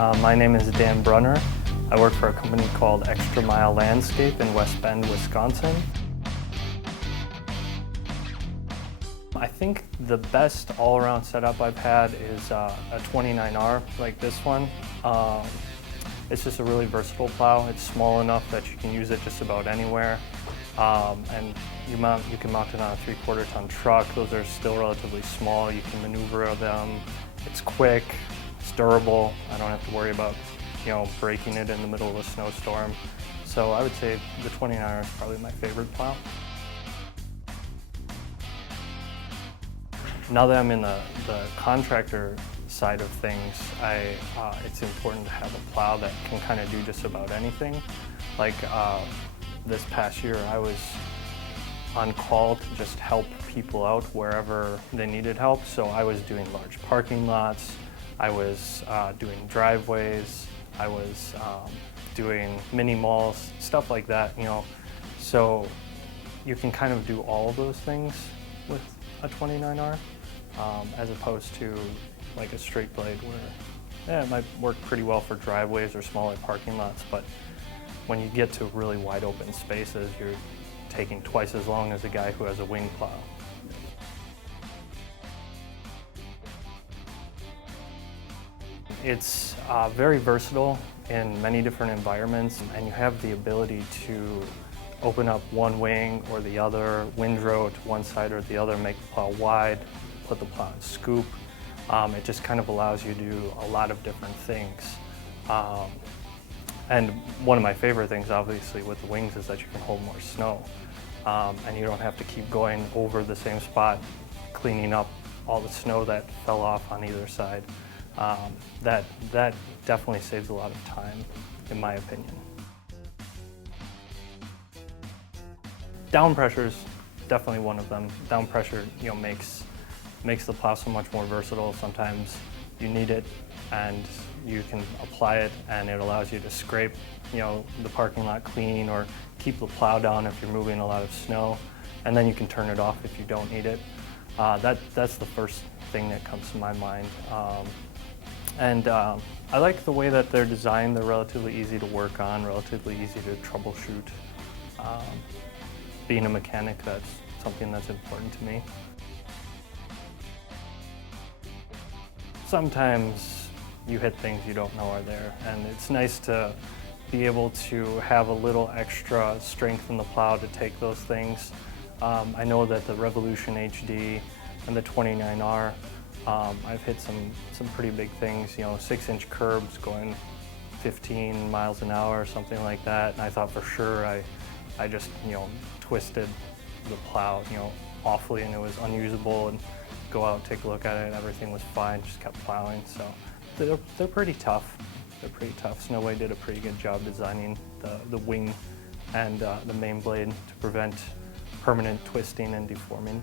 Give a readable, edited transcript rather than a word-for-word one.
My name is Dan Brunner. I work for a company called Extra Mile Landscape in West Bend, Wisconsin. I think the best all-around setup I've had is a 29R like this one. It's just a really versatile plow. It's small enough that you can use it just about anywhere. And you can mount it on a 3/4 ton truck. Those are still relatively small. You can maneuver them. It's quick, it's durable. I don't have to worry about, breaking it in the middle of a snowstorm. So I would say the 29R is probably my favorite plow. Now that I'm in the contractor side of things, it's important to have a plow that can kind of do just about anything. Like this past year, I was on call to just help people out wherever they needed help. So I was doing large parking lots, I was doing driveways, I was doing mini malls, stuff like that, So you can kind of do all of those things with a 29R. As opposed to like a straight blade where it might work pretty well for driveways or smaller parking lots, but when you get to really wide open spaces, you're taking twice as long as a guy who has a wing plow. It's very versatile in many different environments, and you have the ability to open up one wing or the other, windrow to one side or the other, make the plow wide, put the plow in scoop. It just kind of allows you to do a lot of different things. And one of my favorite things, obviously, with the wings is that you can hold more snow. And you don't have to keep going over the same spot, cleaning up all the snow that fell off on either side. That definitely saves a lot of time, in my opinion. Down pressure is definitely one of them. Down pressure, makes the plow so much more versatile. Sometimes you need it and you can apply it and it allows you to scrape, the parking lot clean or keep the plow down if you're moving a lot of snow, and then you can turn it off if you don't need it. That's the first thing that comes to my mind. I like the way that they're designed. They're relatively easy to work on, relatively easy to troubleshoot. Being a mechanic, that's something that's important to me. Sometimes you hit things you don't know are there, and it's nice to be able to have a little extra strength in the plow to take those things. I know that the Revolution HD and the 29R, I've hit some pretty big things, 6-inch curbs going 15 miles an hour or something like that, and I thought for sure I just, twisted the plow, awfully, and it was unusable, and go out, take a look at it, and everything was fine, just kept plowing. So they're pretty tough. They're pretty tough. Sno-Way did a pretty good job designing the wing and the main blade to prevent permanent twisting and deforming.